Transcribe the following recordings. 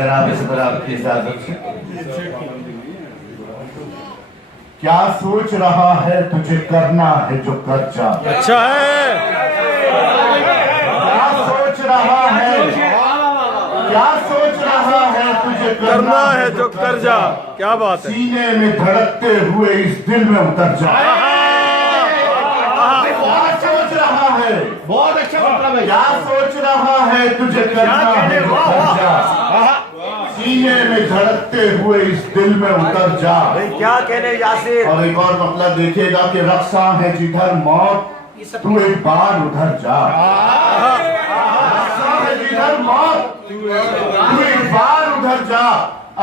जनाब इस पर आपकी इजाजत से। क्या सोच रहा है तुझे करना है जो कर जा। अच्छा है। क्या सोच रहा है, क्या सोच रहा है तुझे करना है जो कर जा। क्या बात है। सीने में धड़कते हुए इस दिल में उतर जा। क्या सोच रहा है, बहुत अच्छा मतलब है। क्या सोच रहा है तुझे करना है जो कर जा। सीने में धड़कते हुए इस दिल में उतर जा। क्या कहने यासिर। और एक और मतलब देखिएगा कि रक्षा है जिधर मौत तू एक बार उधर जा। रक्षा है जिधर मौत तू एक बार उधर जा।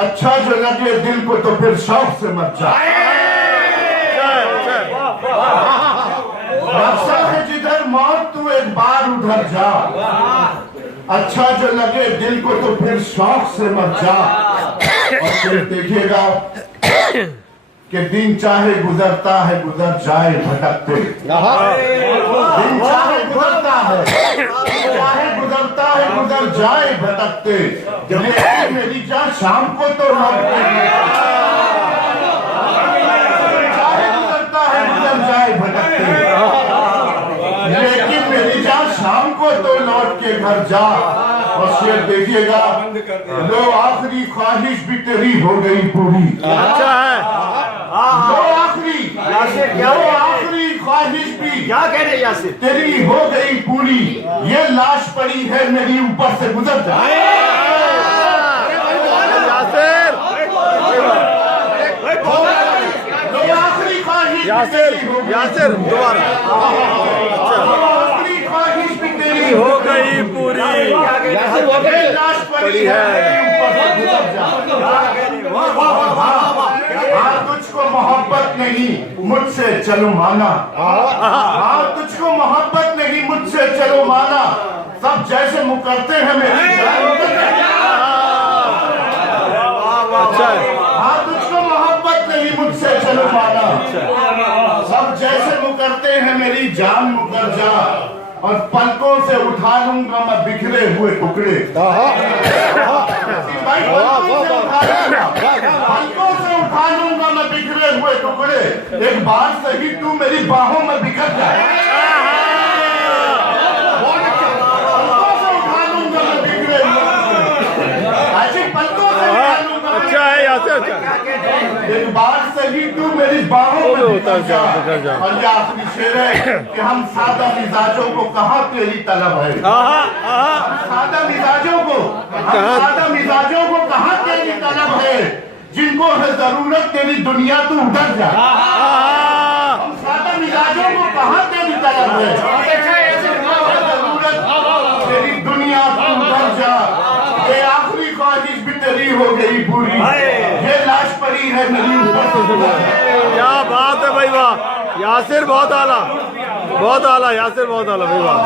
अच्छा जो लगे दिल को तो फिर शौक से मत जा। रक्षा है जिधर मौत तू एक बार उधर जा। अच्छा जो लगे दिल को तो फिर शौक से मत जा। और फिर देखिएगा कि दिन चाहे गुजरता है गुजर जाए भटकते। दिन चाहे गुजरता है, चाहे गुजरता है गुजर जाए भटकते। लेकिन मेरी जान शाम को तो लौट के चाहे गुजरता है गुजर जाए भटकते। लेकिन मेरी जान शाम को तो लौट के घर जा। और शेर देखिएगा, लो आखिरी ख्वाहिश भी तेरी हो गई पूरी। अच्छा है। लो आखिरी ख्वाहिश भी क्या कहने यासिर। तेरी हो गई पूरी। ये लाश पड़ी है मेरी ऊपर से गुजर जा। यासिर लो आखिरी ख्वाहिश भी यासिर तेरी हो गई। यासिर दोबारा। आखिरी ख्वाहिश भी तेरी हो गई पूरी। ये लाश पड़ी है मेरी ऊपर से गुजर जा। हाँ तुझको मोहब्बत नहीं मुझसे चलो माना। हाँ तुझको मोहब्बत नहीं मुझसे चलो माना। सब जैसे मुकरते हैं मेरी जान। अच्छा है। हाँ तुझको मोहब्बत नहीं मुझसे चलो माना। सब जैसे मुकरते हैं मेरी जान मुकर जा। और पलकों से उठा लूंगा मैं बिखरे हुए टुकड़े। भाई पलकों से उठा लूंगा मैं बिखरे हुए टुकड़े। एक बार सही तू मेरी बाहों में बिखर जाए। पलकों से उठा लूंगा मैं बिखरे हुए टुकड़े। पलकों से उठा लूंगा। अच्छा है यासिर। अच्छा एक बार सही तू मेरी बाहों में उतर जा, उतर जा। और ये आखिरी शेर है कि हम सादा मिजाजों को कहाँ तेरी तलब है। सादा मिजाजों को, हम सादा मिजाजों को कहाँ तेरी तलब है। जिनको है जरूरत तेरी दुनिया तू उधर जा। हम सादा मिजाजों को कहाँ तेरी तलब है। जरूरत तेरी दुनिया तू उधर जा। ये आखिरी ख्वाहिश भी तेरी हो गई पूरी। ये लाश पड़ी है मेरी ऊपर से। क्या बात है भाई वाह। यासिर बहुत आला, बहुत आला। यासिर बहुत आला भाई वाह।